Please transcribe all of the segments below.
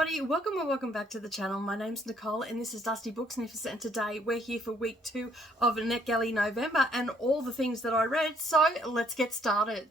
everybody, welcome or welcome back to the channel. My name's Nicole and this is Dusty Book Sniffers, and today we're here for week 2 of NetGalley November and all the things that I read, so let's get started.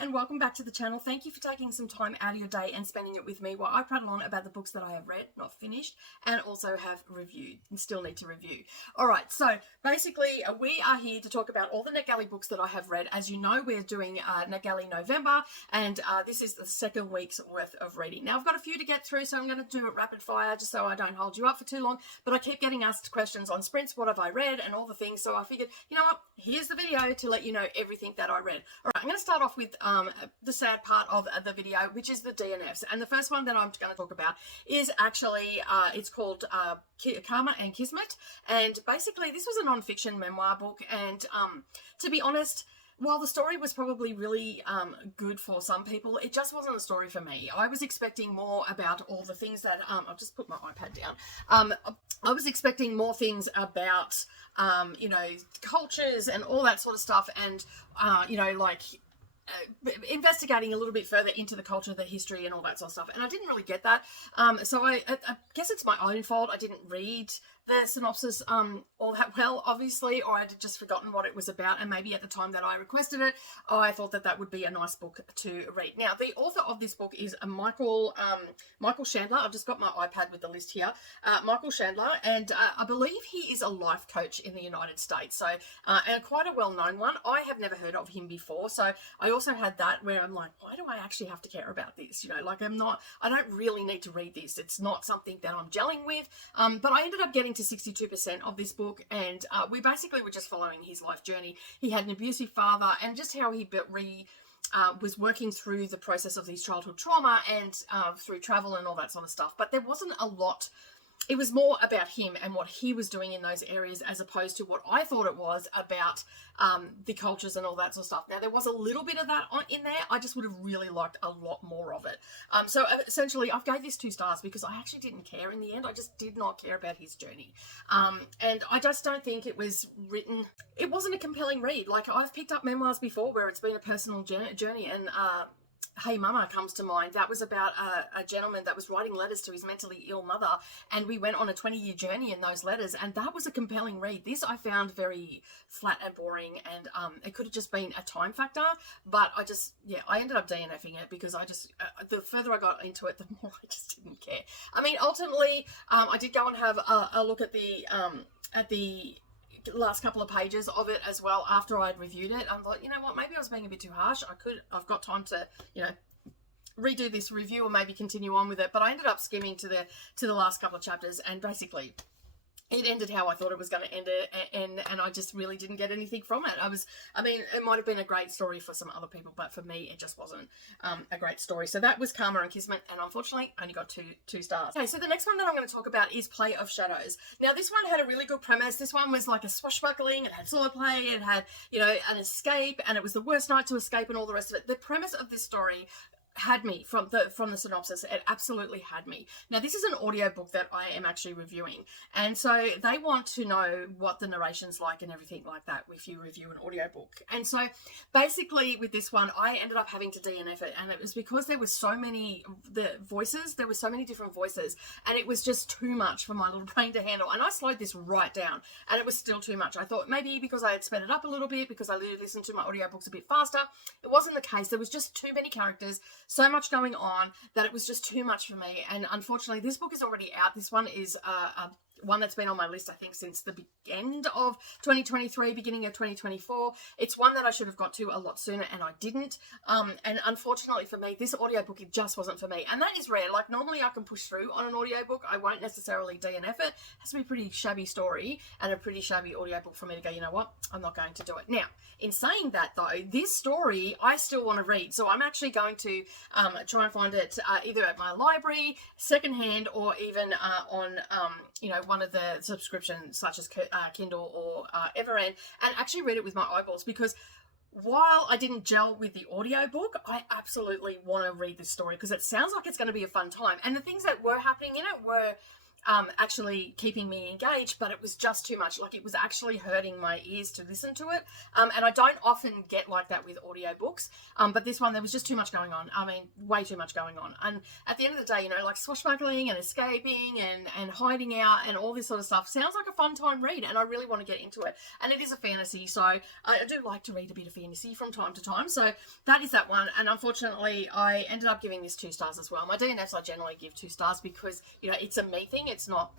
And welcome back to the channel. Thank you for taking some time out of your day and spending it with me while I prattle on about the books that I have read, not finished, and also have reviewed and still need to review. Alright, so basically we are here to talk about all the NetGalley books that I have read. As you know, we're doing NetGalley November, and this is the second week's worth of reading. Now I've got a few to get through, so I'm going to do it rapid fire just so I don't hold you up for too long, but I keep getting asked questions on sprints, what have I read, and all the things, so I figured, you know what, here's the video to let you know everything that I read. Alright, I'm going to start off with the sad part of the video, which is the DNFs. And the first one that I'm going to talk about is actually, it's called Karma and Kismet. And basically, this was a non-fiction memoir book. And to be honest, while the story was probably really good for some people, it just wasn't a story for me. I was expecting more about all the things that, I'll just put my iPad down. I was expecting more things about, you know, cultures and all that sort of stuff. And, you know, like investigating a little bit further into the culture, the history and all that sort of stuff, and I didn't really get that. So I guess it's my own fault. I didn't read the synopsis all that well, obviously, or I'd just forgotten what it was about, and maybe at the time that I requested it, I thought that that would be a nice book to read. Now, the author of this book is Michael Chandler. I've just got my iPad with the list here. Michael Chandler, and I believe he is a life coach in the United States, so and quite a well-known one. I have never heard of him before, so I also had that where I'm like, why do I actually have to care about this? You know, like I don't really need to read this. It's not something that I'm gelling with, but I ended up getting to 62% of this book, and we basically were just following his life journey. He had an abusive father, and just how he was working through the process of his childhood trauma and through travel and all that sort of stuff. But there wasn't a lot. It was more about him and what he was doing in those areas, as opposed to what I thought it was about the cultures and all that sort of stuff. Now, there was a little bit of that in there. I just would have really liked a lot more of it. So essentially, I've gave this 2 stars because I actually didn't care in the end. I just did not care about his journey. And I just don't think it was written. It wasn't a compelling read. Like, I've picked up memoirs before where it's been a personal journey, and Hey Mama comes to mind. That was about a gentleman that was writing letters to his mentally ill mother, and we went on a 20-year journey in those letters, and that was a compelling read. This I found very flat and boring, and it could have just been a time factor, but I ended up DNFing it because I just, the further I got into it, the more I just didn't care. I mean, ultimately, I did go and have a look at the last couple of pages of it as well after I'd reviewed it. I'm like, you know what, maybe I was being a bit too harsh. I've got time to, you know, redo this review or maybe continue on with it. But I ended up skimming to the last couple of chapters, and basically it ended how I thought it was going to end it, and I just really didn't get anything from it. I mean, it might have been a great story for some other people, but for me, it just wasn't a great story. So that was Karma and Kismet, and unfortunately, only got two stars. Okay, so the next one that I'm going to talk about is Play of Shadows. Now, this one had a really good premise. This one was like a swashbuckling. It had swordplay. It had, you know, an escape, and it was the worst night to escape and all the rest of it. The premise of this story had me from the synopsis. It absolutely had me. Now, this is an audiobook that I am actually reviewing, and so they want to know what the narration's like and everything like that if you review an audiobook. And so basically with this one, I ended up having to DNF it, and it was because there were so many there were so many different voices, and it was just too much for my little brain to handle. And I slowed this right down, and it was still too much. I thought maybe because I had sped it up a little bit, because I listened to my audiobooks a bit faster. It wasn't the case. There was just too many characters, so much going on, that it was just too much for me. And unfortunately, this book is already out. This one is one that's been on my list, I think, since the end of 2023, beginning of 2024. It's one that I should have got to a lot sooner, and I didn't. And unfortunately for me, this audiobook, it just wasn't for me. And that is rare. Like, normally I can push through on an audiobook. I won't necessarily DNF it. It has to be a pretty shabby story and a pretty shabby audiobook for me to go, you know what, I'm not going to do it. Now, in saying that though, this story I still want to read. So I'm actually going to try and find it either at my library, secondhand, or even on, you know, one of the subscriptions such as Kindle or Everend, and actually read it with my eyeballs, because while I didn't gel with the audiobook, I absolutely want to read this story because it sounds like it's going to be a fun time. And the things that were happening in it were actually keeping me engaged, but it was just too much. Like, it was actually hurting my ears to listen to it. And I don't often get like that with audiobooks. But this one, there was just too much going on. I mean, way too much going on. And at the end of the day, you know, like swashbuckling and escaping and hiding out and all this sort of stuff sounds like a fun time read. And I really want to get into it. And it is a fantasy. So I do like to read a bit of fantasy from time to time. So that is that one. And unfortunately, I ended up giving this 2 stars as well. My DNFs, I generally give 2 stars because, you know, it's a me thing. It's not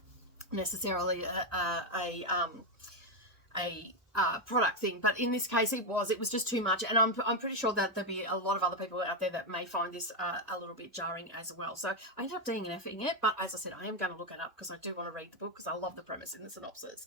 necessarily a product thing, but in this case it was just too much, and I'm pretty sure that there'll be a lot of other people out there that may find this a little bit jarring as well. So I ended up DNFing it, but as I said, I am going to look it up because I do want to read the book because I love the premise in the synopsis.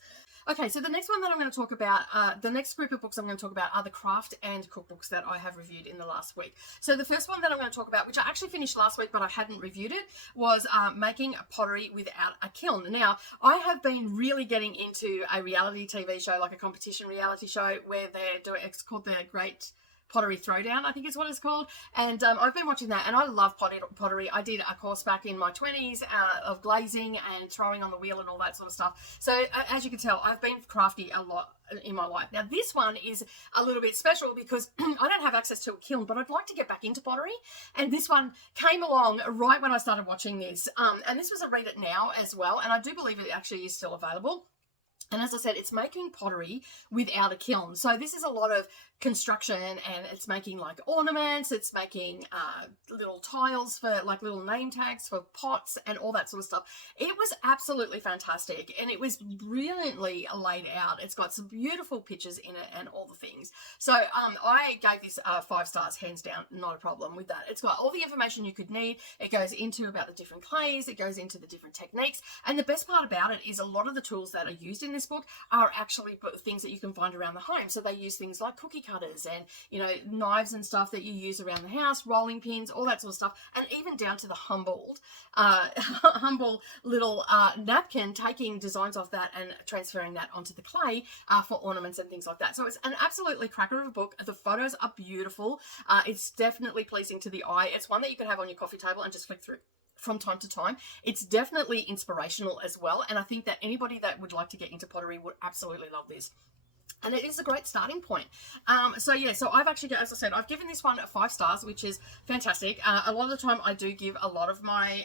Okay, so the next one that I'm going to talk about, the next group of books I'm going to talk about are the craft and cookbooks that I have reviewed in the last week. So the first one that I'm going to talk about, which I actually finished last week but I hadn't reviewed it, was making pottery without a kiln. Now, I have been really getting into a reality TV show, like a competition reality show, where they're doing, it's called the Great Pottery Throwdown, I think is what it's called. And I've been watching that, and I love pottery. I did a course back in my 20s of glazing and throwing on the wheel and all that sort of stuff. So as you can tell, I've been crafty a lot in my life. Now this one is a little bit special because I don't have access to a kiln, but I'd like to get back into pottery, and this one came along right when I started watching this, and this was a read it now as well, and I do believe it actually is still available. And as I said, it's making pottery without a kiln. So this is a lot of construction, and it's making like ornaments, it's making little tiles for like little name tags for pots and all that sort of stuff. It was absolutely fantastic, and it was brilliantly laid out. It's got some beautiful pictures in it and all the things. So I gave this 5 stars, hands down, not a problem with that. It's got all the information you could need. It goes into about the different clays, it goes into the different techniques, and the best part about it is a lot of the tools that are used in this book are actually things that you can find around the home. So they use things like cookie cutters and, you know, knives and stuff that you use around the house, rolling pins, all that sort of stuff, and even down to the humble little napkin, taking designs off that and transferring that onto the clay for ornaments and things like that. So it's an absolutely cracker of a book. The photos are beautiful. It's definitely pleasing to the eye. It's one that you can have on your coffee table and just flick through from time to time. It's definitely inspirational as well, and I think that anybody that would like to get into pottery would absolutely love this. And it is a great starting point. So I've actually, as I said, I've given this one 5 stars, which is fantastic. A lot of the time I do give a lot of my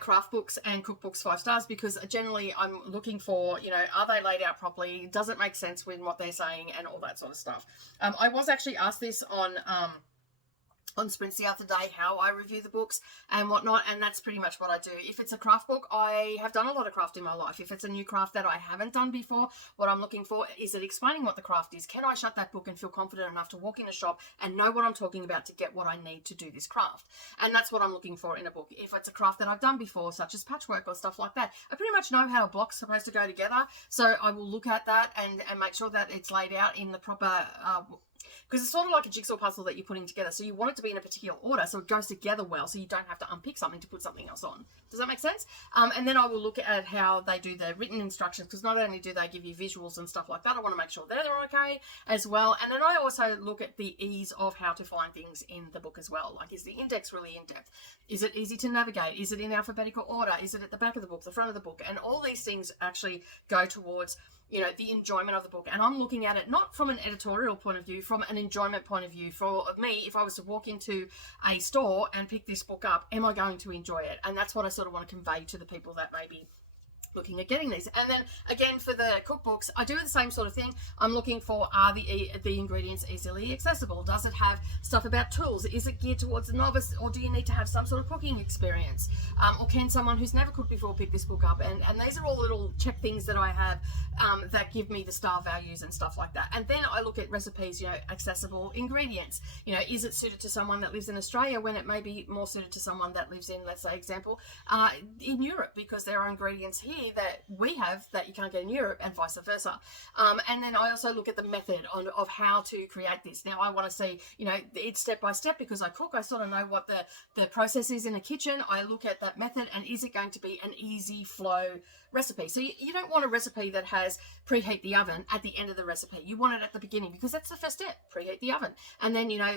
craft books and cookbooks 5 stars because generally I'm looking for, you know, are they laid out properly? Does it make sense with what they're saying and all that sort of stuff? I was actually asked this on Sprints the other day, how I review the books and whatnot, and that's pretty much what I do. If it's a craft book, I have done a lot of craft in my life. If it's a new craft that I haven't done before, what I'm looking for is it explaining what the craft is. Can I shut that book and feel confident enough to walk in a shop and know what I'm talking about to get what I need to do this craft? And that's what I'm looking for in a book. If it's a craft that I've done before, such as patchwork or stuff like that, I pretty much know how a block's supposed to go together, so I will look at that and make sure that it's laid out in the proper because it's sort of like a jigsaw puzzle that you're putting together. So you want it to be in a particular order so it goes together well, so you don't have to unpick something to put something else on. Does that make sense? And then I will look at how they do the written instructions, because not only do they give you visuals and stuff like that, I want to make sure they're okay as well. And then I also look at the ease of how to find things in the book as well. Like, is the index really in-depth? Is it easy to navigate? Is it in alphabetical order? Is it at the back of the book, the front of the book? And all these things actually go towards, you know, the enjoyment of the book. And I'm looking at it not from an editorial point of view, from an enjoyment point of view. For me, if I was to walk into a store and pick this book up, am I going to enjoy it? And that's what I sort of want to convey to the people that may be looking at getting these. And then again, for the cookbooks, I do the same sort of thing. I'm looking for, are the ingredients easily accessible? Does it have stuff about tools? Is it geared towards a novice, or do you need to have some sort of cooking experience? Or can someone who's never cooked before pick this book up? And these are all little check things that I have that give me the star values and stuff like that. And then I look at recipes, you know, accessible ingredients. You know, is it suited to someone that lives in Australia when it may be more suited to someone that lives in, let's say, example, in Europe, because there are ingredients here recipe that we have that you can't get in Europe, and vice versa. And then I also look at the method of how to create this. Now I want to see, you know, it's step by step because I cook. I sort of know what the process is in a kitchen. I look at that method and is it going to be an easy flow recipe? So you don't want a recipe that has preheat the oven at the end of the recipe. You want it at the beginning because that's the first step, preheat the oven. And then, you know,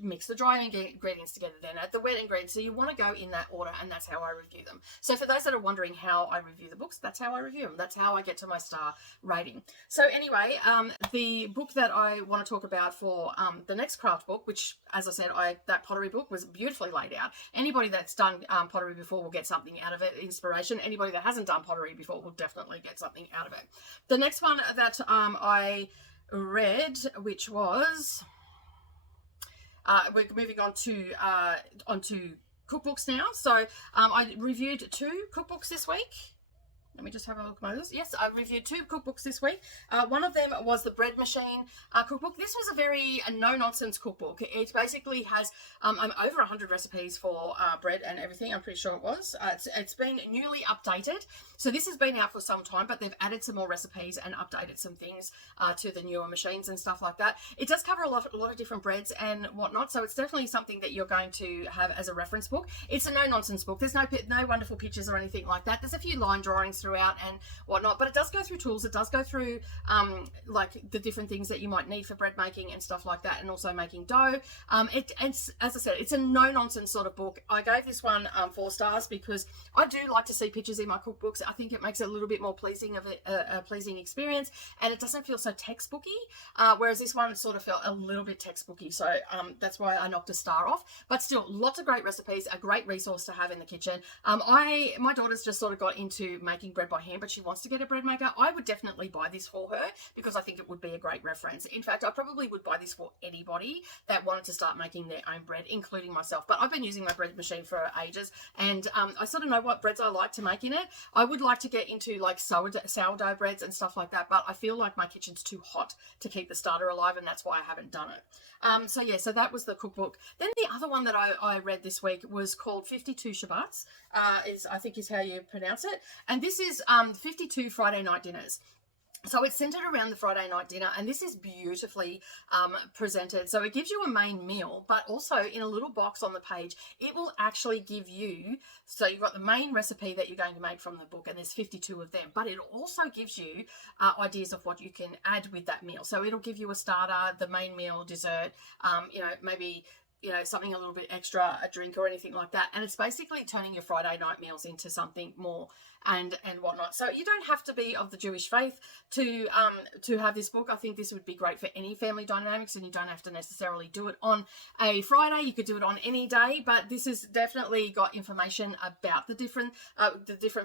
mix the dry ingredients together, then add the wet ingredients. So you want to go in that order, and that's how I review them. So for those that are wondering how I review the books, that's how I review them. That's how I get to my star rating. So anyway, the book that I want to talk about for the next craft book, which, as I said, that pottery book was beautifully laid out. Anybody that's done pottery before will get something out of it, inspiration. Anybody that hasn't done pottery before will definitely get something out of it. The next one that I read, which was we're moving on to onto cookbooks now. So I reviewed 2 cookbooks this week. Let me just have a look at my list. Yes, I reviewed 2 cookbooks this week. One of them was the Bread Machine cookbook. This was a very no-nonsense cookbook. It basically has over 100 recipes for bread and everything. I'm pretty sure it was. It's been newly updated. So this has been out for some time, but they've added some more recipes and updated some things to the newer machines and stuff like that. It does cover a lot of different breads and whatnot. So it's definitely something that you're going to have as a reference book. It's a no-nonsense book. There's no wonderful pictures or anything like that. There's a few line drawings throughout and whatnot, but it does go through tools. It does go through like the different things that you might need for bread making and stuff like that, and also making dough. It's, as I said, it's a no-nonsense sort of book. I gave this one 4 stars because I do like to see pictures in my cookbooks. I think it makes it a little bit more pleasing of a pleasing experience, and it doesn't feel so textbooky, whereas this one sort of felt a little bit textbooky. So that's why I knocked a star off. But still, lots of great recipes, a great resource to have in the kitchen. My daughter's just sort of got into making bread by hand, but she wants to get a bread maker. I would definitely buy this for her because I think it would be a great reference. In fact, I probably would buy this for anybody that wanted to start making their own bread, including myself. But I've been using my bread machine for ages, and I sort of know what breads I like to make in it. I would like to get into like sourdough breads and stuff like that, but I feel like my kitchen's too hot to keep the starter alive, and that's why I haven't done it. So yeah, so that was the cookbook. Then the other one that I read this week was called 52 Shabbats, I think is how you pronounce it. And this is 52 Friday night dinners. So it's centered around the Friday night dinner, and this is beautifully presented. So it gives you a main meal, but also in a little box on the page, it will actually give you, so you've got the main recipe that you're going to make from the book, and there's 52 of them, but it also gives you ideas of what you can add with that meal. So it'll give you a starter, the main meal, dessert, maybe something a little bit extra, a drink or anything like that. And it's basically turning your Friday night meals into something more and whatnot. So you don't have to be of the Jewish faith to have this book. I think this would be great for any family dynamics, and you don't have to necessarily do it on a Friday. You could do it on any day, but this has definitely got information about the different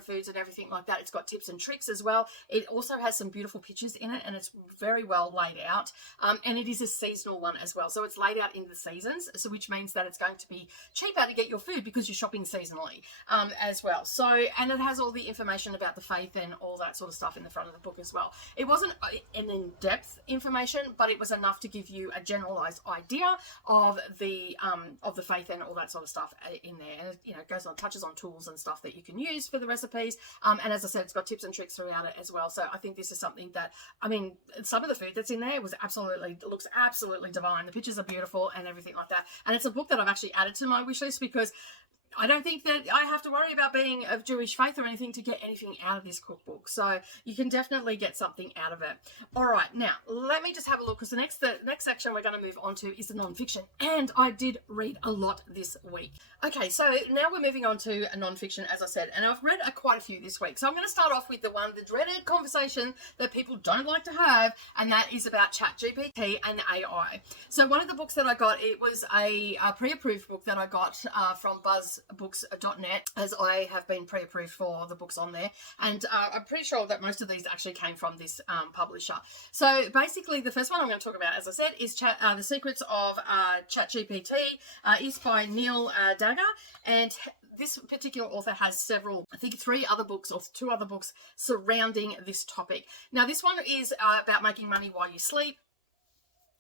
foods and everything like that. It's got tips and tricks as well. It also has some beautiful pictures in it, and it's very well laid out. And it is a seasonal one as well. So it's laid out in the seasons, so which means that it's going to be cheaper to get your food because you're shopping seasonally as well. So, and it has all the information about the faith and all that sort of stuff in the front of the book as well. It wasn't an in-depth information, but it was enough to give you a generalized idea of the faith and all that sort of stuff in there. And it goes on, touches on tools and stuff that you can use for the recipes. And as I said, it's got tips and tricks throughout it as well. So I think this is something that, some of the food that's in there looks absolutely divine. The pictures are beautiful and everything like that. And it's a book that I've actually added to my wish list because I don't think that I have to worry about being of Jewish faith or anything to get anything out of this cookbook. So you can definitely get something out of it. All right, now let me just have a look, because the next section we're going to move on to is the non-fiction. And I did read a lot this week. Okay, so now we're moving on to a non-fiction, as I said, and I've read quite a few this week. So I'm going to start off with the dreaded conversation that people don't like to have, and that is about ChatGPT and AI. So one of the books that I got, it was a pre-approved book that I got from buzzbooks.net, as I have been pre-approved for the books on there, and I'm pretty sure that most of these actually came from this publisher. So basically the first one I'm going to talk about, as I said, is The Secrets of ChatGPT, is by Neil Dagger, and this particular author has several, I think 3 other books or 2 other books surrounding this topic. Now this one is about making money while you sleep,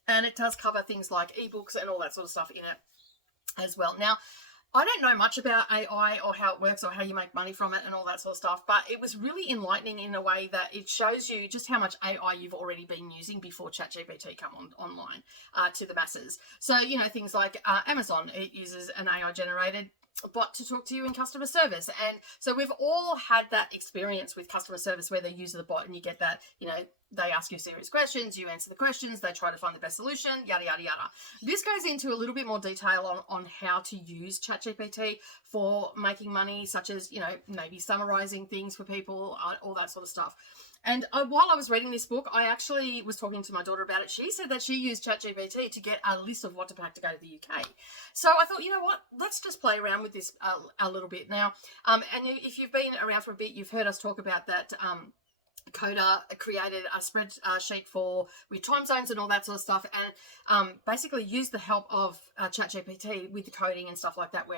and it does cover things like ebooks and all that sort of stuff in it as well. Now I don't know much about AI or how it works or how you make money from it and all that sort of stuff, but it was really enlightening in a way that it shows you just how much AI you've already been using before ChatGPT come online to the masses. So, you know, things like Amazon, it uses an AI generated bot to talk to you in customer service. And so we've all had that experience with customer service where they use the bot and you get that, you know, they ask you serious questions, you answer the questions, they try to find the best solution, yada, yada, yada. This goes into a little bit more detail on how to use ChatGPT for making money, such as, you know, maybe summarizing things for people, all that sort of stuff. And while I was reading this book, I actually was talking to my daughter about it. She said that she used ChatGPT to get a list of what to pack to go to the UK. So I thought, you know what, let's just play around with this a little bit now. And if you've been around for a bit, you've heard us talk about that Koda created a spreadsheet with time zones and all that sort of stuff, and basically used the help of ChatGPT with the coding and stuff like that, where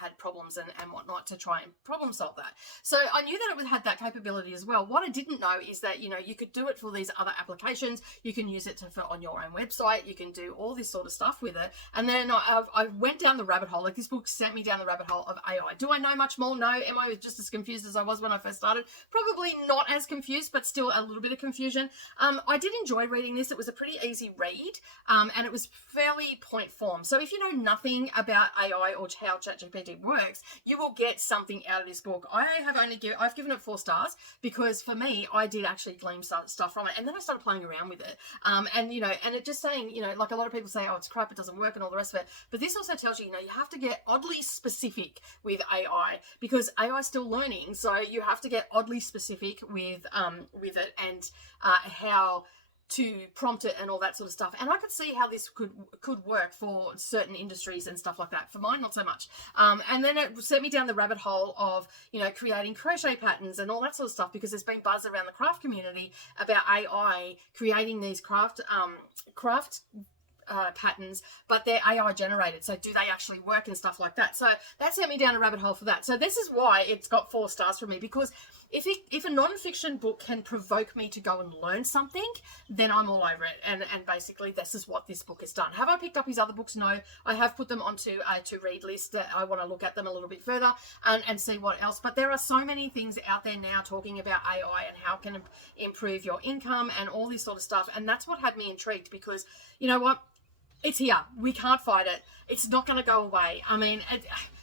had problems and whatnot to try and problem solve that. So I knew that it had that capability as well. What I didn't know is that, you know, you could do it for these other applications. You can use it for on your own website. You can do all this sort of stuff with it. And then I went down the rabbit hole. Like, this book sent me down the rabbit hole of AI. Do I know much more? No. Am I just as confused as I was when I first started? Probably not as confused, but still a little bit of confusion. I did enjoy reading this. It was a pretty easy read, and it was fairly point form. So if you know nothing about AI or how ChatGPT works, you will get something out of this book. I've given it 4 stars because for me, I did actually glean stuff from it, and then I started playing around with it. And you know, and it just saying, you know, like a lot of people say, oh, it's crap, it doesn't work, and all the rest of it. But this also tells you, you know, you have to get oddly specific with AI because AI is still learning. So you have to get oddly specific with it and how to prompt it and all that sort of stuff. And I could see how this could work for certain industries and stuff like that. For mine, not so much. And then it sent me down the rabbit hole of, you know, creating crochet patterns and all that sort of stuff, because there's been buzz around the craft community about AI creating these craft patterns, but they're AI generated. So do they actually work and stuff like that? So that sent me down a rabbit hole for that. So this is why it's got 4 stars for me, because if a non-fiction book can provoke me to go and learn something, then I'm all over it. And basically this is what this book has done. Have I picked up his other books? No. I have put them onto a to-read list. I want to look at them a little bit further and see what else. But there are so many things out there now talking about AI and how it can improve your income and all this sort of stuff. And that's what had me intrigued, because you know what? It's here. We can't fight it. It's not going to go away. I mean,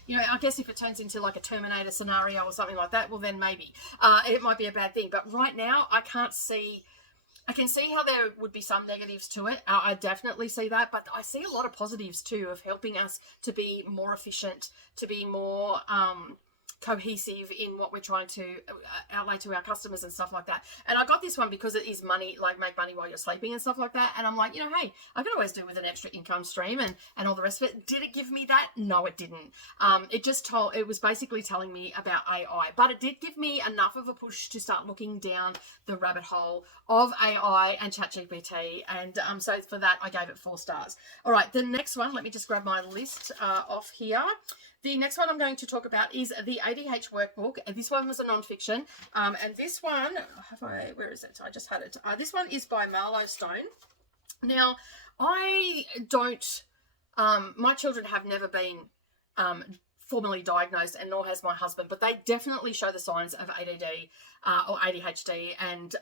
you know, I guess if it turns into like a Terminator scenario or something like that, well, then maybe it might be a bad thing. But right now, I can see how there would be some negatives to it. I definitely see that. But I see a lot of positives too, of helping us to be more efficient, to be more cohesive in what we're trying to outlay to our customers and stuff like that. And I got this one because it is money, like make money while you're sleeping and stuff like that. And I'm like, you know, hey, I could always do with an extra income stream and all the rest of it. Did it give me that? No, it didn't. It was basically telling me about AI, but it did give me enough of a push to start looking down the rabbit hole of AI and ChatGPT. And so for that, I gave it 4 stars. All right, the next one, let me just grab my list off here. The next one I'm going to talk about is the ADH workbook. This one was a non-fiction. And this one, where is it? I just had it. This one is by Marlowe Stone. Now, I don't, my children have never been formally diagnosed, and nor has my husband, but they definitely show the signs of ADD or ADHD, and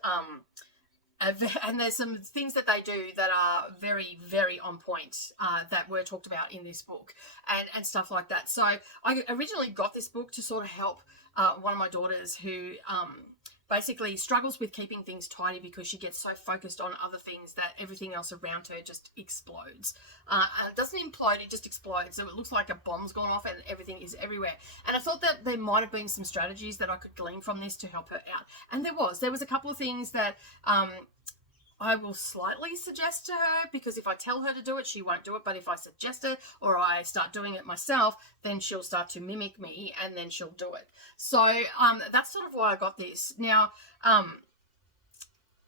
there's some things that they do that are very, very on point that were talked about in this book and stuff like that. So I originally got this book to sort of help one of my daughters who basically struggles with keeping things tidy because she gets so focused on other things that everything else around her just explodes. And it doesn't implode, it just explodes. So it looks like a bomb's gone off and everything is everywhere. And I thought that there might have been some strategies that I could glean from this to help her out. And there was a couple of things that I will slightly suggest to her, because if I tell her to do it, she won't do it. But if I suggest it or I start doing it myself, then she'll start to mimic me and then she'll do it. So that's sort of why I got this. Now,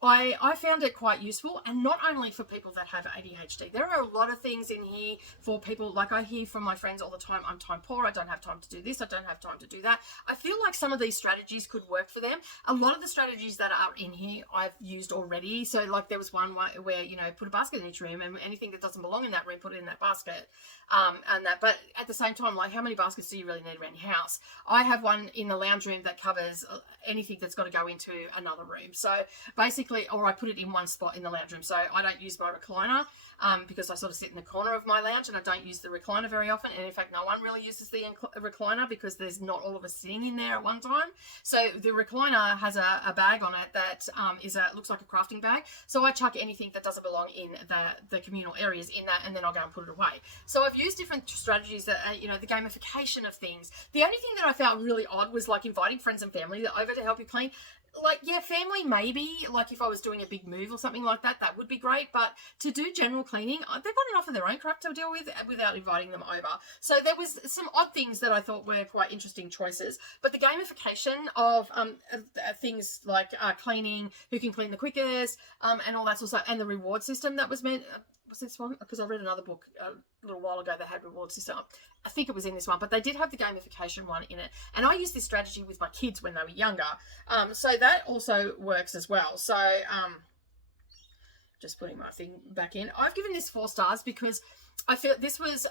I found it quite useful, and not only for people that have ADHD. There are a lot of things in here for people, like I hear from my friends all the time, I'm time poor, I don't have time to do this, I don't have time to do that. I feel like some of these strategies could work for them. A lot of the strategies that are in here I've used already. So like there was one where, you know, put a basket in each room, and anything that doesn't belong in that room, put it in that basket. But at the same time, like, how many baskets do you really need around your house? I have one in the lounge room that covers anything that's got to go into another room. So basically, or I put it in one spot in the lounge room. So I don't use my recliner because I sort of sit in the corner of my lounge, and I don't use the recliner very often. And in fact, no one really uses the recliner because there's not all of us sitting in there at one time. So the recliner has a bag on it that looks like a crafting bag. So I chuck anything that doesn't belong in the communal areas in that, and then I'll go and put it away. So I've used different strategies that, you know, the gamification of things. The only thing that I found really odd was like inviting friends and family over to help you clean. Like, yeah, family maybe, like if I was doing a big move or something like that, that would be great. But to do general cleaning, they've got enough of their own crap to deal with without inviting them over. So there was some odd things that I thought were quite interesting choices. But the gamification of things like cleaning, who can clean the quickest, and all that sort of stuff, and the reward system that was meant... Was this one? Because I read another book a little while ago that had reward system. I think it was in this one, but they did have the gamification one in it. And I used this strategy with my kids when they were younger. So that also works as well. So just putting my thing back in. I've given this 4 stars because I feel this was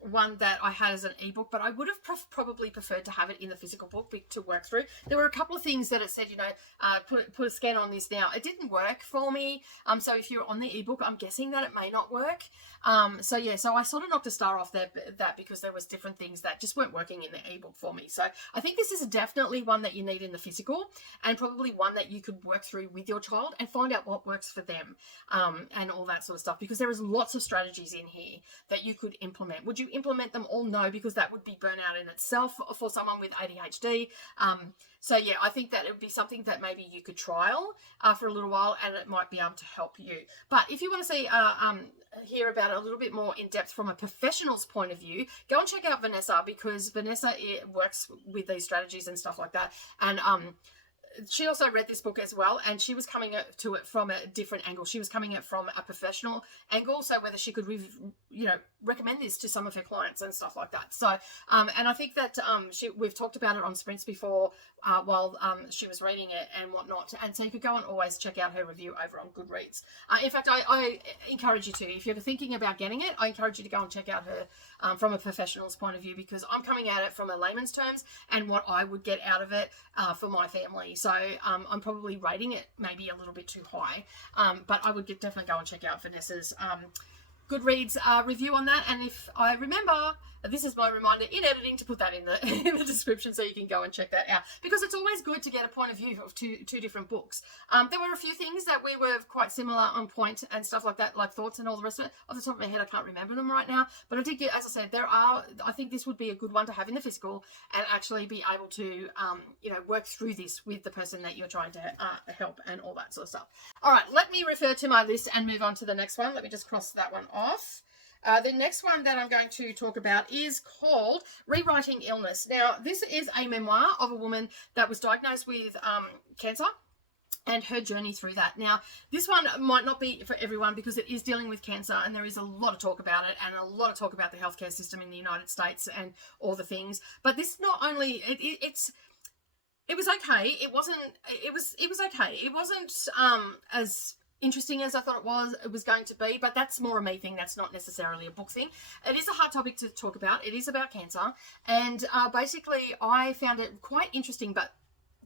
one that I had as an ebook, but I would have probably preferred to have it in the physical book to work through. There were a couple of things that it said, you know, put a scan on this now. It didn't work for me. So if you're on the ebook, I'm guessing that it may not work. So yeah, so I sort of knocked a star off that because there was different things that just weren't working in the ebook for me. So I think this is definitely one that you need in the physical, and probably one that you could work through with your child and find out what works for them, and all that sort of stuff, because there is lots of strategies in here that you could implement. Would you implement them all? No, because that would be burnout in itself for someone with ADHD. So yeah, I think that it would be something that maybe you could trial for a little while, and it might be able to help you. But if you want to see hear about it a little bit more in depth from a professional's point of view, go and check out Vanessa, because Vanessa works with these strategies and stuff like that. And she also read this book as well, and she was coming to it from a different angle. She was coming at it from a professional angle, so whether she could, recommend this to some of her clients and stuff like that. So, and I think that we've talked about it on Sprints before while she was reading it and whatnot, and so you could go and always check out her review over on Goodreads. In fact, I encourage you to, if you're thinking about getting it, I encourage you to go and check out her from a professional's point of view, because I'm coming at it from a layman's terms and what I would get out of it for my family. So I'm probably rating it maybe a little bit too high, but I would definitely go and check out Vanessa's Goodreads review on that. And if I remember, this is my reminder in editing to put that in the description, so you can go and check that out, because it's always good to get a point of view of two different books. There were a few things that we were quite similar on point and stuff like that, like thoughts and all the rest of it. Off the top of my head, I can't remember them right now, but I did get, as I said, I think this would be a good one to have in the physical and actually be able to work through this with the person that you're trying to help and all that sort of stuff. All right, let me refer to my list and move on to the next one. Let me just cross that one off. The next one that I'm going to talk about is called Rewriting Illness. Now, this is a memoir of a woman that was diagnosed with cancer and her journey through that. Now, this one might not be for everyone because it is dealing with cancer, and there is a lot of talk about it and a lot of talk about the healthcare system in the United States and all the things. But this not only, it was okay. It was okay. It wasn't as interesting as I thought it was going to be, but that's more a me thing. That's not necessarily a book thing. It is a hard topic to talk about. It is about cancer, and basically I found it quite interesting. But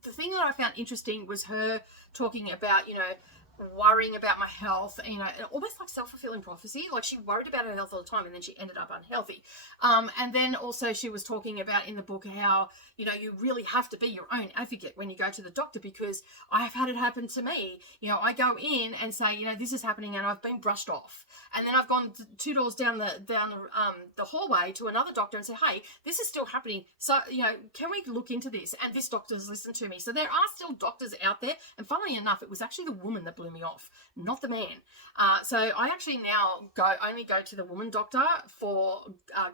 the thing that I found interesting was her talking about, worrying about my health, almost like self-fulfilling prophecy. Like, she worried about her health all the time, and then she ended up unhealthy. And then also she was talking about in the book how, you really have to be your own advocate when you go to the doctor, because I have had it happen to me. I go in and say, this is happening, and I've been brushed off. And then I've gone 2 doors down the hallway to another doctor and say, hey, this is still happening. So, can we look into this? And this doctor's listened to me. So there are still doctors out there. And funnily enough, it was actually the woman that blew blew me off, not the man. So I actually now only go to the woman doctor for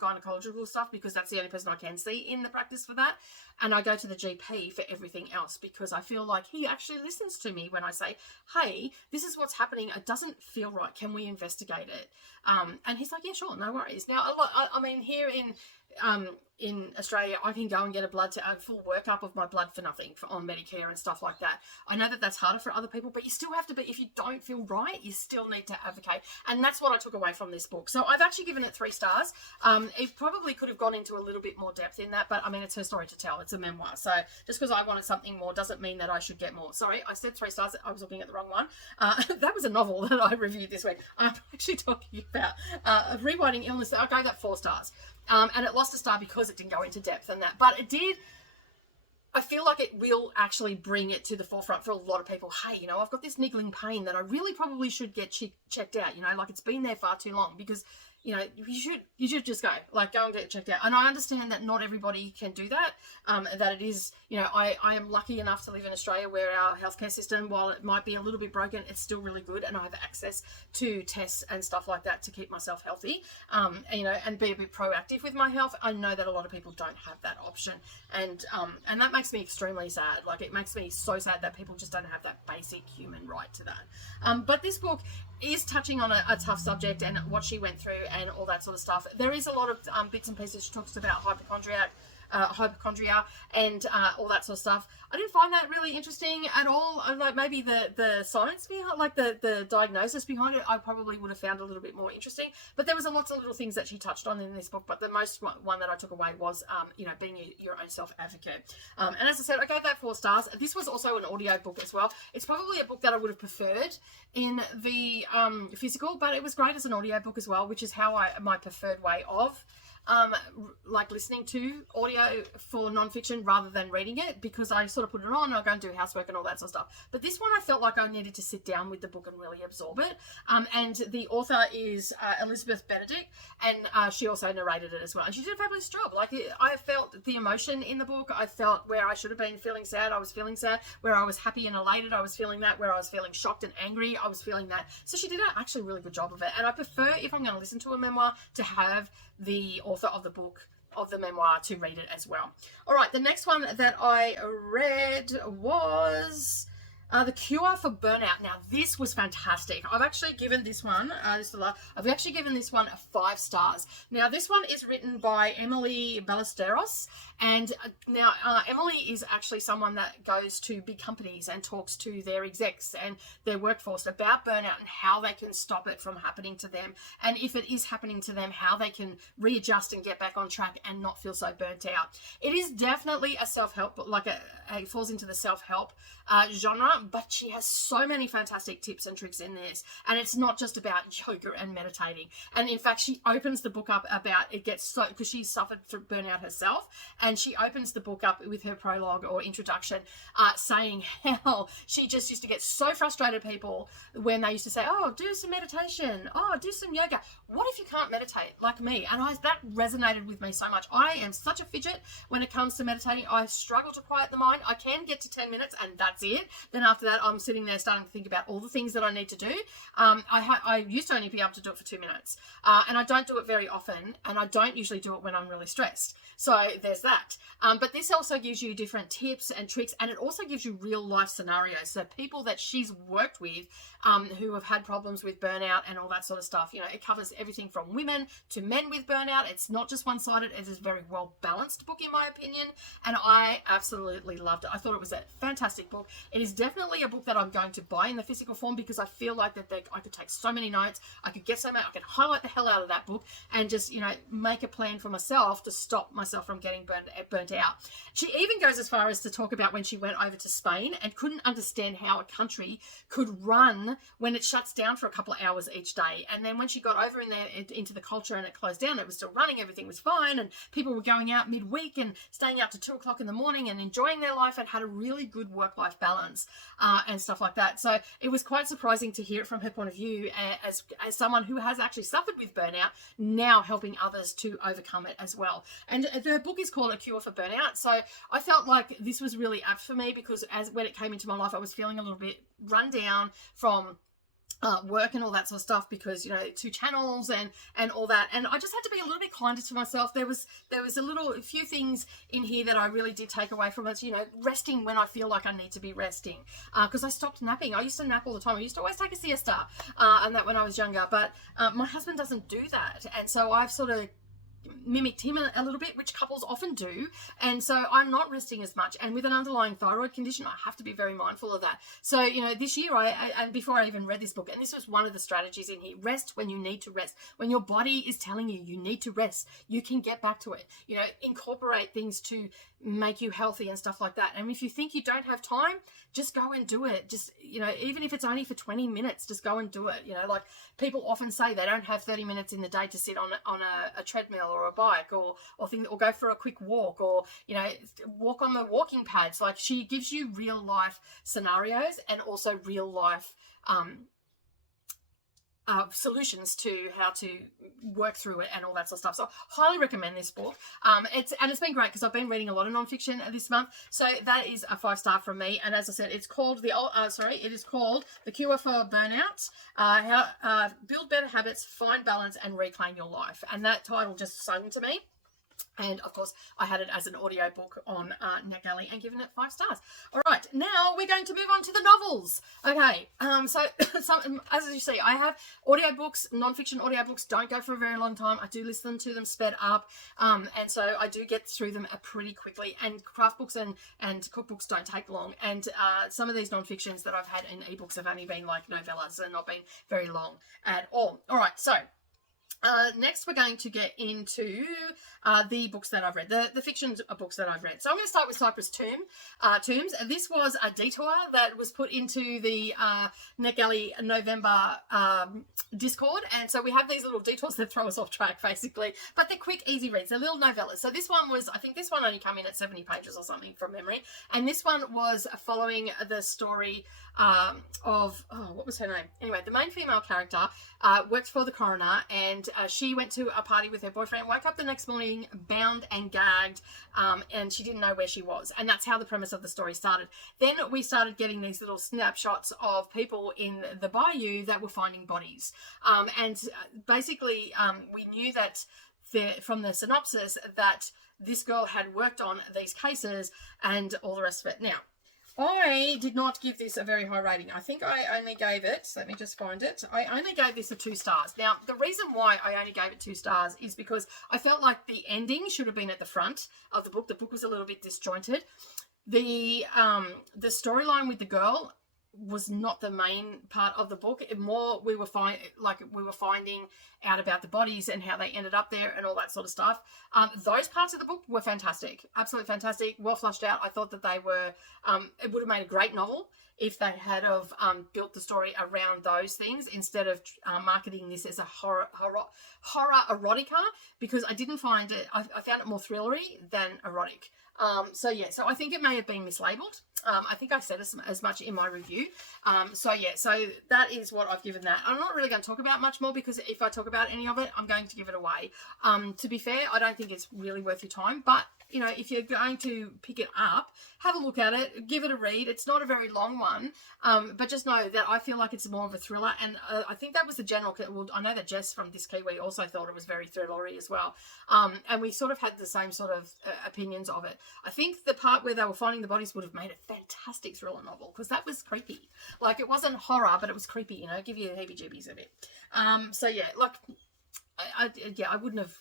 gynecological stuff, because that's the only person I can see in the practice for that. And I go to the GP for everything else, because I feel like he actually listens to me when I say, hey, this is what's happening. It doesn't feel right. Can we investigate it? And he's like, yeah, sure, no worries. Now, I mean, here in Australia, I can go and get a full workup of my blood for nothing on Medicare and stuff like that. I know that that's harder for other people, but you still have to be, if you don't feel right, you still need to advocate. And that's what I took away from this book. So I've actually given it 3 stars. It probably could have gone into a little bit more depth in that, but I mean, it's her story to tell. It's a memoir. So just because I wanted something more doesn't mean that I should get more. Sorry, I said 3 stars. I was looking at the wrong one. That was a novel that I reviewed this week. I'm actually talking about Rewriting Illness. I gave that 4 stars. And it lost a star because it didn't go into depth and that. But it did. I feel like it will actually bring it to the forefront for a lot of people. Hey, you know, I've got this niggling pain that I really probably should get checked out. You know, like it's been there far too long, because, you know, you should just go and get checked out. And I understand that not everybody can do that. That it is, you know, I am lucky enough to live in Australia, where our healthcare system, while it might be a little bit broken, it's still really good, and I have access to tests and stuff like that to keep myself healthy. You know, and be a bit proactive with my health. I know that a lot of people don't have that option, and that makes me extremely sad. Like, it makes me so sad that people just don't have that basic human right to that. But this book is touching on a tough subject and what she went through and all that sort of stuff. There is a lot of bits and pieces. She talks about hypochondria and all that sort of stuff. I didn't find that really interesting at all. Like, maybe the science behind, like the diagnosis behind it, I probably would have found a little bit more interesting. But there was lots of little things that she touched on in this book. But the most one that I took away was, you know, being your own self-advocate. And as I said, I gave that 4 stars. This was also an audio book as well. It's probably a book that I would have preferred in the physical, but it was great as an audio book as well, which is my preferred way of like listening to audio for nonfiction rather than reading it, because I sort of put it on and I go and do housework and all that sort of stuff. But this one, I felt like I needed to sit down with the book and really absorb it. And the author is Elizabeth Benedict, and she also narrated it as well. And she did a fabulous job. Like, I felt the emotion in the book. I felt where I should have been feeling sad, I was feeling sad. Where I was happy and elated, I was feeling that. Where I was feeling shocked and angry, I was feeling that. So she did actually a really good job of it. And I prefer, if I'm going to listen to a memoir, to have the author of the book, of the memoir, to read it as well. All right, the next one that I read was The Cure for Burnout. Now, this was fantastic. I've actually given this one, I've actually given this one 5 stars. Now, this one is written by Emily Ballesteros, and now Emily is actually someone that goes to big companies and talks to their execs and their workforce about burnout and how they can stop it from happening to them, and if it is happening to them, how they can readjust and get back on track and not feel so burnt out. It is definitely a self-help, like it falls into the self-help genre, but she has so many fantastic tips and tricks in this, and it's not just about yoga and meditating. And in fact, she opens the book up about, it gets so, because she suffered through burnout herself, and she opens the book up with her prologue or introduction saying how she just used to get so frustrated at people when they used to say, oh, do some meditation, oh, do some yoga. What if you can't meditate like me? And that resonated with me so much. I am such a fidget when it comes to meditating. I struggle to quiet the mind. I can get to 10 minutes and that's it. Then after that, I'm sitting there starting to think about all the things that I need to do. I used to only be able to do it for 2 minutes, and I don't do it very often, and I don't usually do it when I'm really stressed. So there's that. But this also gives you different tips and tricks, and it also gives you real life scenarios. So people that she's worked with who have had problems with burnout and all that sort of stuff. You know, it covers everything from women to men with burnout. It's not just one-sided. It is a very well balanced book, in my opinion, and I absolutely loved it. I thought it was a fantastic book. It is definitely a book that I'm going to buy in the physical form, because I feel like that I could take so many notes. I could get so many. I could highlight the hell out of that book and just, you know, make a plan for myself to stop myself from getting burnt out. She even goes as far as to talk about when she went over to Spain and couldn't understand how a country could run when it shuts down for a couple of hours each day. And then when she got over in there into the culture and it closed down, it was still running, everything was fine, and people were going out midweek and staying out to 2 o'clock in the morning and enjoying their life and had a really good work-life balance and stuff like that. So it was quite surprising to hear it from her point of view as someone who has actually suffered with burnout, now helping others to overcome it as well. And the book is called A Cure for Burnout. So I felt like this was really apt for me because when it came into my life, I was feeling a little bit run down from work and all that sort of stuff because, you know, 2 channels and all that, and I just had to be a little bit kinder to myself. There was a few things in here that I really did take away from it. You know, resting when I feel like I need to be resting, because I stopped napping. I used to nap all the time. I used to always take a siesta, and that when I was younger, but my husband doesn't do that, and so I've sort of mimicked him a little bit, which couples often do, and so I'm not resting as much, and with an underlying thyroid condition I have to be very mindful of that. So, you know, this year and before I even read this book, and this was one of the strategies in here: rest when you need to rest. When your body is telling you need to rest, you can get back to it. You know, incorporate things to make you healthy and stuff like that. And if you think you don't have time, just go and do it. Just, you know, even if it's only for 20 minutes, just go and do it. You know, like people often say they don't have 30 minutes in the day to sit on a treadmill or a bike or go for a quick walk, or, you know, walk on the walking pads. Like, she gives you real life scenarios and also real life solutions to how to work through it and all that sort of stuff. So highly recommend this book. It's been great because I've been reading a lot of nonfiction this month. So that is a 5-star from me. And as I said, it's called it is called The Cure for Burnout: How Build Better Habits, Find Balance, and Reclaim Your Life. And that title just sung to me. And of course, I had it as an audio book on NetGalley and given it 5 stars. All right, now we're going to move on to the novels. Okay, so as you see, I have audiobooks, non-fiction audiobooks. Don't go for a very long time. I do listen to them sped up, and so I do get through them pretty quickly. And craft books and cookbooks don't take long. And some of these non-fictions that I've had in ebooks have only been like novellas and not been very long at all. All right, so next we're going to get into the books that I've read, the fiction books that I've read. So I'm going to start with Cypress Tombs. This was a detour that was put into the NetGalley November Discord, and so we have these little detours that throw us off track basically, but they're quick, easy reads. They're little novellas. So this one was, I think this one only came in at 70 pages or something from memory, and this one was following the story of, what was her name? Anyway, the main female character worked for the coroner, and she went to a party with her boyfriend, woke up the next morning bound and gagged, and she didn't know where she was. And that's how the premise of the story started. Then we started getting these little snapshots of people in the bayou that were finding bodies. And basically, we knew that from the synopsis that this girl had worked on these cases and all the rest of it. Now, I did not give this a very high rating. I think I only gave it, let me just find it. I only gave this a 2 stars. Now, the reason why I only gave it 2 stars is because I felt like the ending should have been at the front of the book. The book was a little bit disjointed. The storyline with the girl was not the main part of the book. We were finding out about the bodies and how they ended up there and all that sort of stuff. Those parts of the book were fantastic, absolutely fantastic, well flushed out. I thought that they were, it would have made a great novel if they had have built the story around those things instead of marketing this as a horror erotica, because I didn't find it, I found it more thrillery than erotic. So I think it may have been mislabeled. I think I said as much in my review. So that is what I've given that. I'm not really going to talk about much more because if I talk about any of it, I'm going to give it away. To be fair, I don't think it's really worth your time, but you know, if you're going to pick it up, have a look at it, give it a read. It's not a very long one, but just know that I feel like it's more of a thriller, and I think that was the general. Well, I know that Jess from This Kiwi also thought it was very thrillery as well, and we sort of had the same sort of opinions of it. I think the part where they were finding the bodies would have made a fantastic thriller novel because that was creepy. Like, it wasn't horror, but it was creepy. You know, give you the heebie-jeebies a bit. I wouldn't have.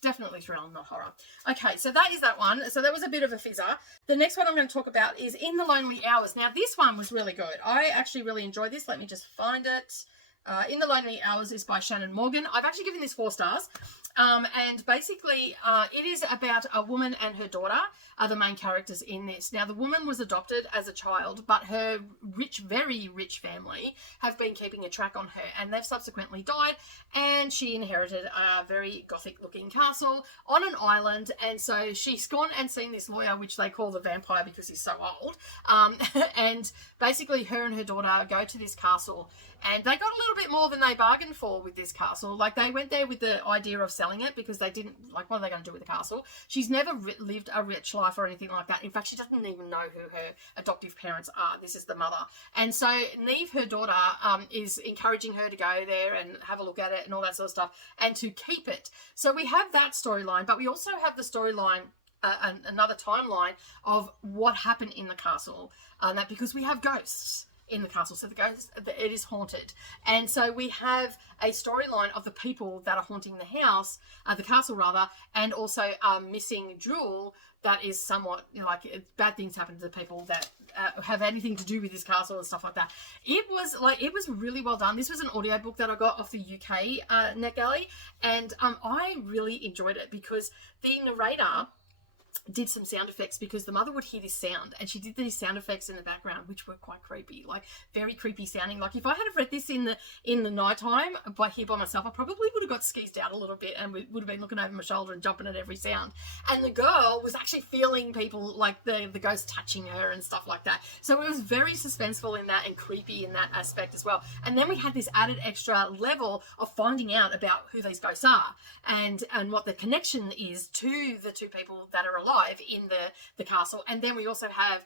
Definitely thriller, not horror. Okay, so that is that one. So that was a bit of a fizzer. The next one I'm going to talk about is In the Lonely Hours. Now, this one was really good. I actually really enjoyed this. Let me just find it. In the Lonely Hours is by Shannon Morgan. I've actually given this 4 stars. And basically, it is about a woman and her daughter are the main characters in this. Now, the woman was adopted as a child, but her very rich family have been keeping a track on her, and they've subsequently died, and she inherited a very gothic-looking castle on an island, and so she's gone and seen this lawyer, which they call the vampire because he's so old, and basically her and her daughter go to this castle, and they got a little bit more than they bargained for with this castle. Like, they went there with the idea of selling it because they didn't, like, what are they going to do with the castle? She's never lived a rich life or anything like that. In fact, she doesn't even know who her adoptive parents are. This is the mother. And so Neve, her daughter, is encouraging her to go there and have a look at it and all that sort of stuff, and to keep it. So we have that storyline, but we also have the storyline, another timeline of what happened in the castle, that because we have ghosts in the castle, so the ghost, it is haunted, and so we have a storyline of the people that are haunting the house, the castle rather, and also missing jewel that is somewhat, you know, like, bad things happen to the people that have anything to do with this castle and stuff like that. It was really well done. This was an audiobook that I got off the UK NetGalley, and I really enjoyed it because the narrator did some sound effects, because the mother would hear this sound and she did these sound effects in the background, which were quite creepy, like very creepy sounding. Like, if I had read this in the nighttime by myself, I probably would have got skeezed out a little bit and would have been looking over my shoulder and jumping at every sound. And the girl was actually feeling people, like the ghost touching her and stuff like that. So it was very suspenseful in that and creepy in that aspect as well. And then we had this added extra level of finding out about who these ghosts are and what the connection is to the two people that are alive in the castle. And then we also have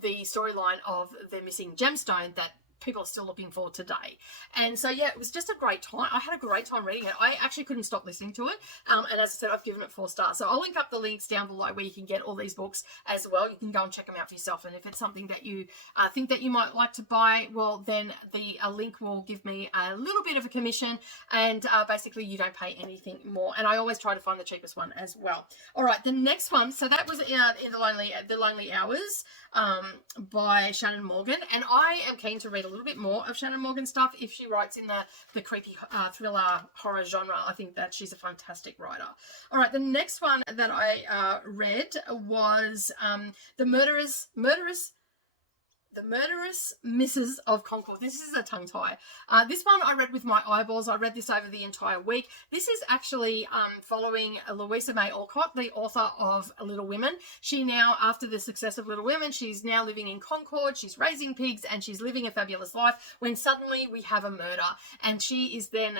the storyline of the missing gemstone that people are still looking for today. And so, yeah, it was just a great time. I had a great time reading it. I actually couldn't stop listening to it. And as I said, I've given it 4 stars. So I'll link up the links down below where you can get all these books as well. You can go and check them out for yourself. And if it's something that you think that you might like to buy, well, then the link will give me a little bit of a commission. And basically, you don't pay anything more. And I always try to find the cheapest one as well. All right, the next one. So that was in the Lonely Hours by Shannon Morgan. And I am keen to read a little bit more of Shannon Morgan stuff if she writes in the creepy thriller horror genre. I think that she's a fantastic writer. All right, the next one that I read was The Murderous Misses of Concord. This is a tongue tie. This one I read with my eyeballs. I read this over the entire week. This is actually following Louisa May Alcott, the author of Little Women. She now, after the success of Little Women, she's now living in Concord. She's raising pigs and she's living a fabulous life when suddenly we have a murder. And she is then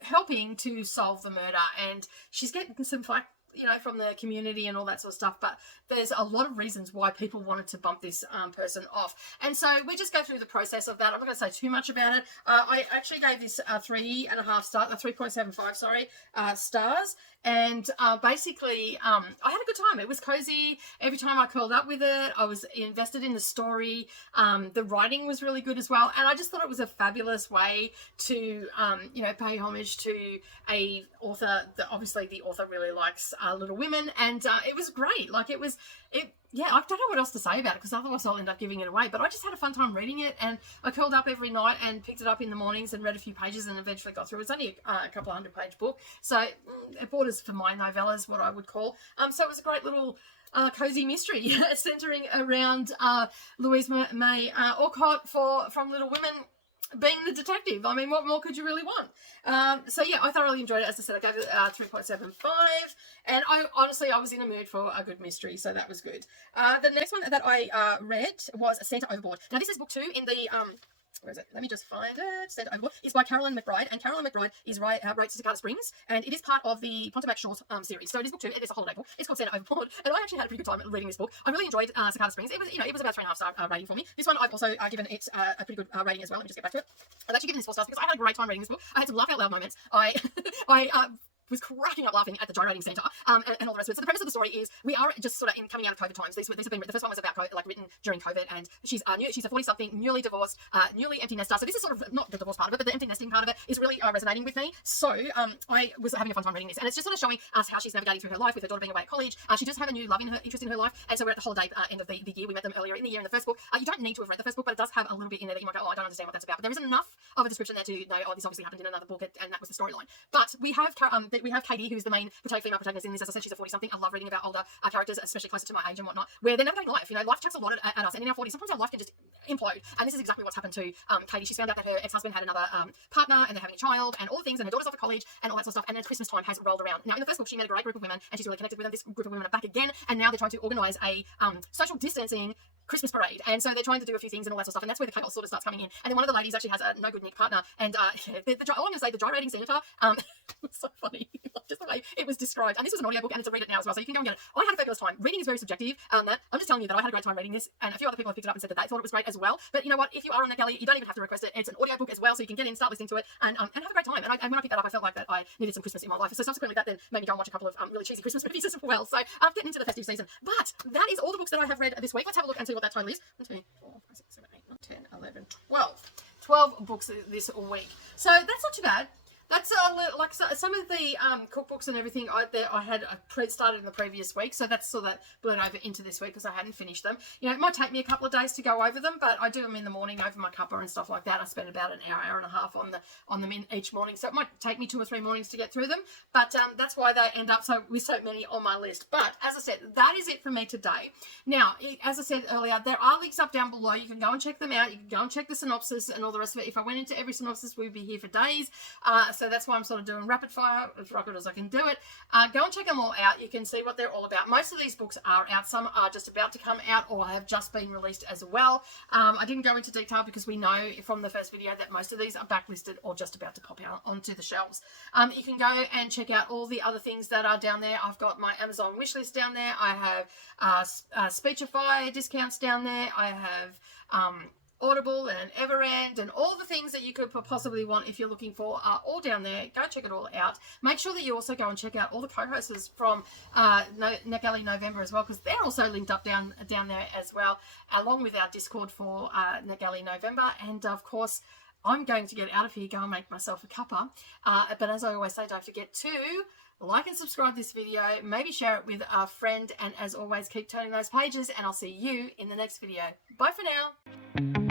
helping to solve the murder. And she's getting some flack, you know, from the community and all that sort of stuff, but there's a lot of reasons why people wanted to bump this person off. And so we just go through the process of that. I'm not going to say too much about it. I actually gave this 3.5 stars, 3.75, stars. And basically, I had a good time. It was cozy. Every time I curled up with it, I was invested in the story. The writing was really good as well. And I just thought it was a fabulous way to, you know, pay homage to a author that obviously the author really likes Little Women. And it was great. Like, yeah, I don't know what else to say about it because otherwise I'll end up giving it away. But I just had a fun time reading it, and I curled up every night and picked it up in the mornings and read a few pages and eventually got through. It's only a couple of 100-page book, so it borders for my novellas, what I would call. So it was a great little cozy mystery centering around Louise May Alcott from Little Women, being the detective. I mean, what more could you really want? So yeah, I thoroughly enjoyed it. As I said, I gave it 3.75, and I was in a mood for a good mystery, so that was good. The next one that I read was Santa Overboard. Now this is book 2 in the where is it? Let me just find it. Santa Overboard. It's by Carolyn McBride, and Carolyn McBride writes Cicada Springs, and it is part of the Pontomac Shores series. So it is book 2. It is a holiday book. It's called Santa Overboard, and I actually had a pretty good time reading this book. I really enjoyed Cicada Springs. It was about 3.5 star rating for me. This one I've also given it a pretty good rating as well. Let me just get back to it. I've actually given this 4 stars because I had a great time reading this book. I had some laugh out loud moments. I was cracking up laughing at the gyrating Santa and all the rest of it. So the premise of the story is we are just sort of coming out of COVID times. These have been, the first one was about COVID, like written during COVID, and she's a 40-something, newly divorced, newly empty nester. So this is sort of not the divorce part of it, but the empty nesting part of it is really resonating with me. So I was having a fun time reading this, and it's just sort of showing us how she's navigating through her life with her daughter being away at college. She does have a new love interest in her life, and so we're at the holiday end of the year. We met them earlier in the year in the first book. You don't need to have read the first book, but it does have a little bit in there that you might go, oh, I don't understand what that's about. But there is enough of a description there to know, oh, this obviously happened in another book, and that was the storyline. But we have Katie, who's the main female protagonist in this. As I said, she's a 40-something. I love reading about older characters, especially closer to my age and whatnot, where they're navigating life. You know, life chucks a lot at us, and in our 40s, sometimes our life can just implode. And this is exactly what's happened to Katie. She's found out that her ex-husband had another partner, and they're having a child, and all the things, and her daughter's off at college, and all that sort of stuff. And then Christmas time has rolled around. Now, in the first book, she met a great group of women, and she's really connected with them. This group of women are back again, and now they're trying to organise a social distancing Christmas parade, and so they're trying to do a few things and all that sort of stuff, and that's where the chaos sort of starts coming in. And then one of the ladies actually has a no good Nick partner, and all I'm going to say, the gyrating senator, was so funny, just the way it was described. And this was an audiobook, and it's a read it now as well, so you can go and get it. I had a fabulous time. Reading is very subjective. I'm just telling you that I had a great time reading this, and a few other people have picked it up and said that they thought it was great as well. But you know what? If you are on NetGalley, you don't even have to request it. It's an audiobook as well, so you can get in, start listening to it, and have a great time. And when I picked that up, I felt like that I needed some Christmas in my life. So subsequently, that then made me go and watch a couple of really cheesy Christmas movies as well. So I'm getting into the festive season. But that is all the books that I have read this week. Let's have a look and see what that total is. 1, 2, 4, 5, 6, 7, 8, 9, 10, 11, 12. 12 books this week. So that's not too bad. That's like some of the cookbooks and everything I had started in the previous week, so that's sort of blurred over into this week because I hadn't finished them. You know, it might take me a couple of days to go over them, but I do them in the morning over my cuppa and stuff like that. I spend about an hour and a half on them in each morning, so it might take me 2 or 3 mornings to get through them. But that's why they end up with so many on my list. But as I said, that is it for me today. Now, as I said earlier, there are links up down below. You can go and check them out. You can go and check the synopsis and all the rest of it. If I went into every synopsis, we'd be here for days. So that's why I'm sort of doing rapid fire as rapid as I can do it. Go and check them all out. You can see what they're all about. Most of these books are out. Some are just about to come out or have just been released as well. I didn't go into detail because we know from the first video that most of these are backlisted or just about to pop out onto the shelves. You can go and check out all the other things that are down there. I've got my Amazon wishlist down there. I have Speechify discounts down there. I have Audible and Everend and all the things that you could possibly want if you're looking for are all down there. Go check it all out. Make sure that you also go and check out all the co-hosts from NetGalley November as well, because they're also linked up down there as well, along with our Discord for NetGalley November. And of course, I'm going to get out of here, go and make myself a cuppa. But as I always say, don't forget to like and subscribe this video, maybe share it with a friend, and as always, keep turning those pages, and I'll see you in the next video. Bye for now.